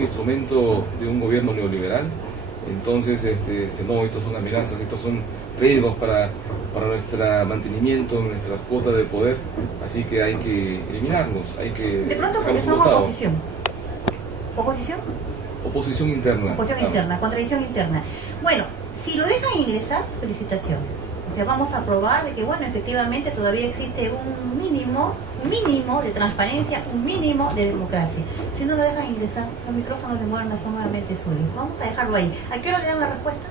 un instrumento de un gobierno neoliberal. Entonces, no, estos son amenazas, estos son riesgos para nuestro mantenimiento, nuestras cuotas de poder, así que hay que eliminarlos, hay que... De pronto porque son oposición. ¿Oposición? Oposición interna. Oposición interna, contradicción interna. Bueno, si lo dejan ingresar, felicitaciones. O sea, vamos a probar de que, bueno, efectivamente todavía existe un mínimo de transparencia, un mínimo de democracia. Si no lo dejan ingresar, los micrófonos de Moderna son nuevamente suyos. Vamos a dejarlo ahí. ¿A qué hora le dan la respuesta?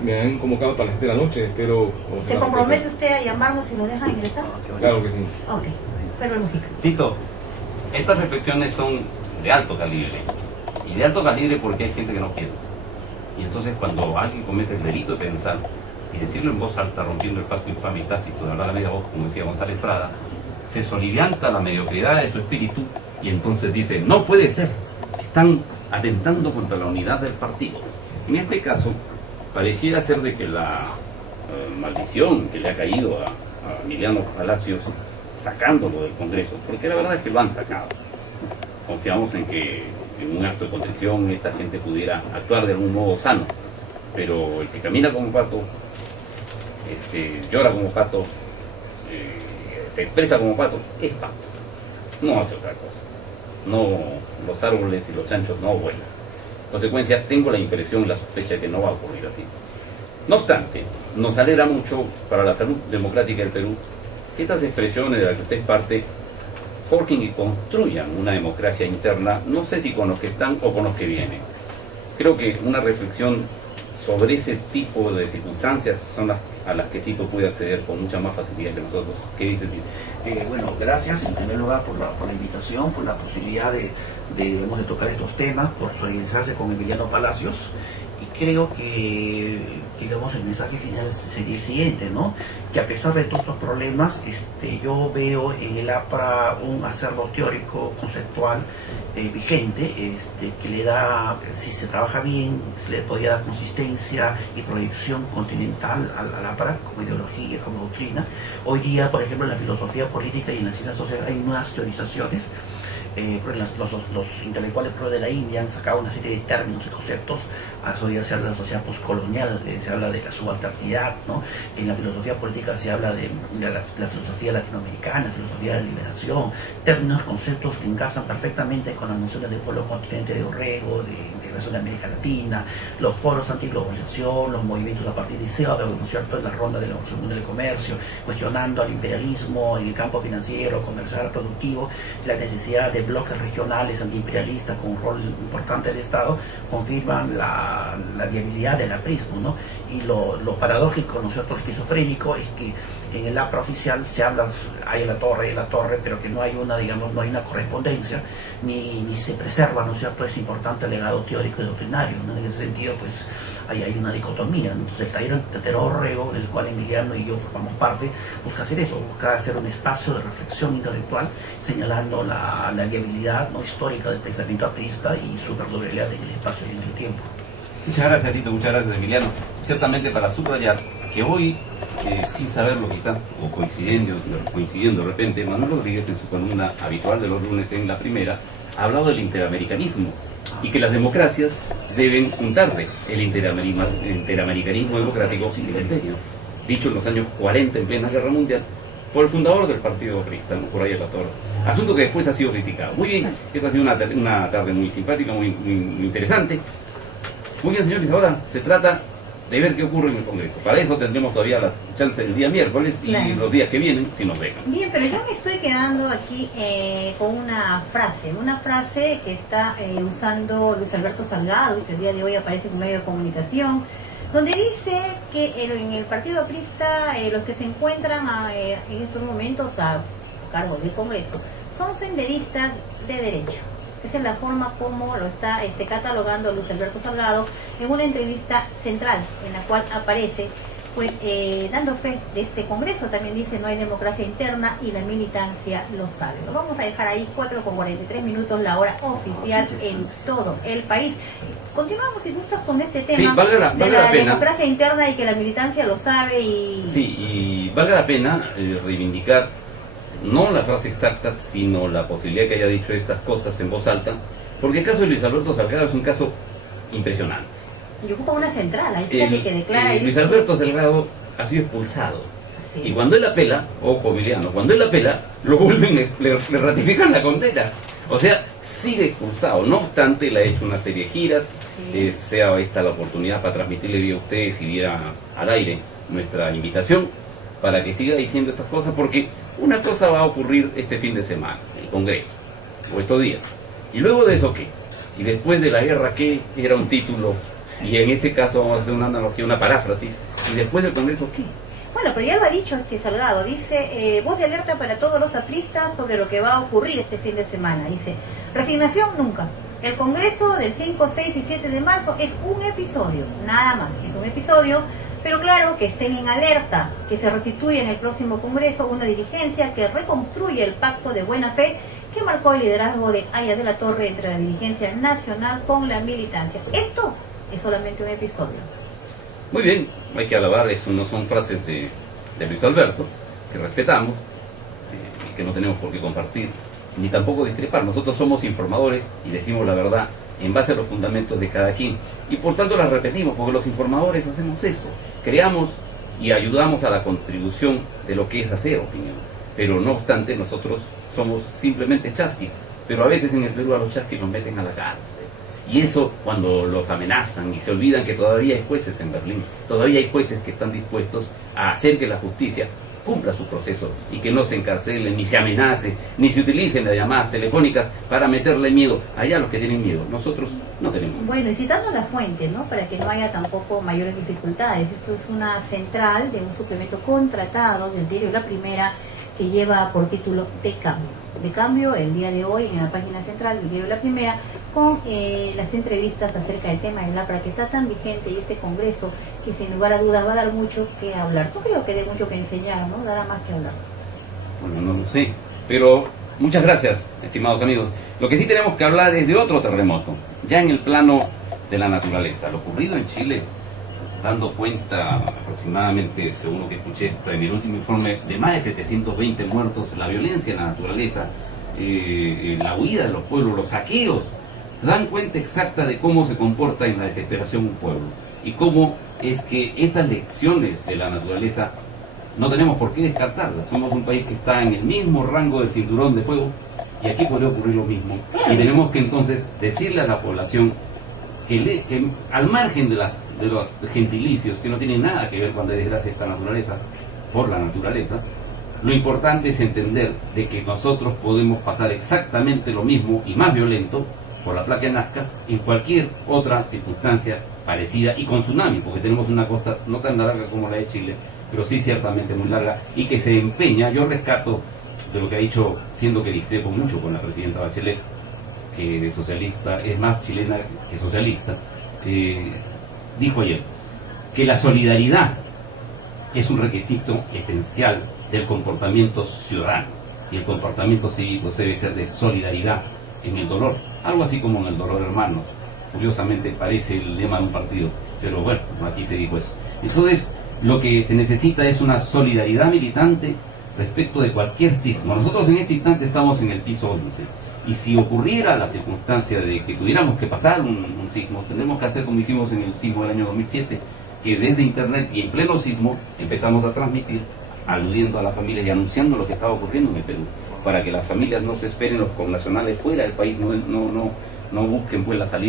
Me han convocado para las 7 de la noche, espero... ¿Se compromete usted a llamarnos si lo dejan ingresar? Claro que sí. Ok, pero lógico. Tito, estas reflexiones son de alto calibre. Y de alto calibre porque hay gente que no piensa. Y entonces cuando alguien comete el delito de pensar y decirlo en voz alta, rompiendo el pacto infame y tácito de hablar a media voz, como decía González Prada, se solivianta la mediocridad de su espíritu y entonces dice, no puede ser, están atentando contra la unidad del partido. En este caso, pareciera ser de que la maldición que le ha caído a Emiliano Palacios sacándolo del Congreso, porque la verdad es que lo han sacado. Confiamos en que en un acto de contrición esta gente pudiera actuar de algún modo sano, pero el que camina como pato, llora como pato, se expresa como pato, es pato, no hace otra cosa. No, los árboles y los chanchos no vuelan. En consecuencia, tengo la impresión y la sospecha de que no va a ocurrir así. No obstante, nos alegra mucho para la salud democrática del Perú que estas expresiones de las que usted es parte forjen y construyan una democracia interna, no sé si con los que están o con los que vienen. Creo que una reflexión sobre ese tipo de circunstancias son las a las que Tito puede acceder con mucha más facilidad que nosotros. ¿Qué dice Tito? Bueno, gracias en primer lugar por la invitación, por la posibilidad de tocar estos temas, por solidarizarse con Emiliano Palacios. Y creo que, digamos, el mensaje final sería el siguiente, ¿no? Que a pesar de todos estos problemas, yo veo en el APRA un acervo teórico, conceptual, vigente, que le da, si se trabaja bien, se le podría dar consistencia y proyección continental al APRA como ideología, como doctrina. Hoy día, por ejemplo, en la filosofía política y en las ciencias sociales hay nuevas teorizaciones. Los intelectuales pro de la India han sacado una serie de términos y conceptos. Hoy día se habla de la sociedad postcolonial, se habla de la subalternidad, ¿no? En la filosofía política se habla de la filosofía latinoamericana, filosofía de la liberación, términos, conceptos que encajan perfectamente con las nociones del pueblo continente de Orrego, de integración de América Latina, los foros antiglobalización, los movimientos a partir de Seattle, ¿no es cierto?, en la ronda del mundo del comercio, cuestionando al imperialismo en el campo financiero, comercial, productivo, la necesidad de bloques regionales antiimperialistas con un rol importante del Estado, confirman la viabilidad del aprismo, ¿no? Y lo paradójico, ¿no es cierto?, esquizofrénico, es que en el APRA oficial se habla, hay la torre, pero que no hay una, digamos, no hay una correspondencia, ni se preserva, ¿no es cierto?, ese importante legado teórico y doctrinario, ¿no? En ese sentido, pues, hay una dicotomía, ¿no? Entonces el taller de Orrego, del cual Emiliano y yo formamos parte, busca hacer eso, busca hacer un espacio de reflexión intelectual, señalando la viabilidad, ¿no?, histórica del pensamiento aprista y su perdurabilidad en el espacio y en el tiempo. Muchas gracias, Tito, muchas gracias, Emiliano. Ciertamente para subrayar que hoy, sin saberlo quizás, o coincidiendo de repente, Manuel Rodríguez en su columna habitual de los lunes en La Primera, ha hablado del interamericanismo y que las democracias deben juntarse, el interamericanismo democrático y el imperio, dicho en los años 40 en plena Guerra Mundial, por el fundador del Partido Aprista, por ahí el pastor. Asunto que después ha sido criticado. Muy bien, esta ha sido una tarde muy simpática, muy interesante. Muy bien, señores, ahora se trata de ver qué ocurre en el Congreso. Para eso tendremos todavía la chance del día miércoles y los días que vienen, si nos dejan. Bien, pero yo me estoy quedando aquí con una frase que está usando Luis Alberto Salgado y que el día de hoy aparece en un medio de comunicación, donde dice que en el Partido Aprista los que se encuentran en estos momentos a cargo del Congreso son senderistas de derecho. Esa es la forma como lo está catalogando Luis Alberto Salgado en una entrevista central en la cual aparece pues dando fe de este Congreso. También dice no hay democracia interna y la militancia lo sabe. Lo vamos a dejar ahí, 4:43, la hora oficial en todo el país. Continuamos si gustas con este tema, sí, vale la democracia interna y que la militancia lo sabe. Sí, y vale la pena reivindicar no la frase exacta, sino la posibilidad que haya dicho estas cosas en voz alta Porque el caso de Luis Alberto Salgado es un caso impresionante. Y ocupa una central, ahí fíjate que declara ahí. Luis Alberto Salgado ha sido expulsado. Sí. Y cuando él apela, ojo Emiliano, cuando él apela, lo vuelven, le ratifican la condena. O sea, sigue expulsado. No obstante, le ha hecho una serie de giras. Sí. Sea esta la oportunidad para transmitirle vía a ustedes y vía al aire nuestra invitación para que siga diciendo estas cosas, porque una cosa va a ocurrir este fin de semana, el Congreso, o estos días. Y luego de eso, ¿qué? Y después de la guerra, ¿qué? Era un título. Y en este caso vamos a hacer una analogía, una paráfrasis. Y después del Congreso, ¿qué? Bueno, pero ya lo ha dicho Salgado, dice, voz de alerta para todos los apristas sobre lo que va a ocurrir este fin de semana. Dice, resignación nunca. El Congreso del 5, 6 y 7 de marzo es un episodio, nada más, es un episodio, pero claro que estén en alerta, que se restituya en el próximo Congreso una dirigencia que reconstruye el pacto de buena fe que marcó el liderazgo de Aya de la Torre entre la dirigencia nacional con la militancia. Esto es solamente un episodio. Muy bien, hay que alabar, eso no son frases de Luis Alberto, que respetamos, que no tenemos por qué compartir, ni tampoco discrepar. Nosotros somos informadores y decimos la verdad en base a los fundamentos de cada quien. Y por tanto las repetimos, porque los informadores hacemos eso, creamos y ayudamos a la contribución de lo que es hacer opinión. Pero no obstante, nosotros somos simplemente chasquis, pero a veces en el Perú a los chasquis nos meten a la cárcel. Y eso cuando los amenazan y se olvidan que todavía hay jueces en Berlín, todavía hay jueces que están dispuestos a hacer que la justicia cumpla su proceso y que no se encarcelen, ni se amenace, ni se utilicen las llamadas telefónicas para meterle miedo allá a los que tienen miedo. Nosotros no tenemos. Bueno, y citando la fuente, ¿no? Para que no haya tampoco mayores dificultades, esto es una central de un suplemento contratado del diario La Primera que lleva por título De Cambio, el día de hoy en la página central del diario La Primera, con las entrevistas acerca del tema del APRA que está tan vigente y este congreso que sin lugar a dudas va a dar mucho que hablar. No creo que dé mucho que enseñar, ¿no? Dará más que hablar. Bueno, no lo sé, pero muchas gracias, estimados amigos. Lo que sí tenemos que hablar es de otro terremoto, ya en el plano de la naturaleza. Lo ocurrido en Chile, dando cuenta aproximadamente, según lo que escuché en el último informe, de más de 720 muertos, la violencia en la naturaleza, la huida de los pueblos, los saqueos, dan cuenta exacta de cómo se comporta en la desesperación un pueblo y cómo es que estas lecciones de la naturaleza no tenemos por qué descartarlas. Somos un país que está en el mismo rango del cinturón de fuego y aquí podría ocurrir lo mismo. Y tenemos que entonces decirle a la población que al margen de los gentilicios que no tienen nada que ver con la desgracia de esta naturaleza, por la naturaleza, lo importante es entender de que nosotros podemos pasar exactamente lo mismo y más violento por la placa de Nazca en cualquier otra circunstancia parecida y con tsunami, porque tenemos una costa no tan larga como la de Chile, pero sí ciertamente muy larga y que se empeña. Yo rescato de lo que ha dicho, siendo que discrepo mucho con la presidenta Bachelet, que de socialista es más chilena que socialista, dijo ayer que la solidaridad es un requisito esencial del comportamiento ciudadano y el comportamiento cívico debe ser de solidaridad en el dolor, algo así como en el dolor, hermanos. Curiosamente parece el lema de un partido, pero bueno, aquí se dijo eso. Entonces lo que se necesita es una solidaridad militante respecto de cualquier sismo. Nosotros en este instante estamos en el piso 11 y si ocurriera la circunstancia de que tuviéramos que pasar un sismo, tendremos que hacer como hicimos en el sismo del año 2007, que desde internet y en pleno sismo empezamos a transmitir, aludiendo a las familias y anunciando lo que estaba ocurriendo en el Perú, para que las familias no se esperen los connacionales fuera del país, no busquen pues la salida.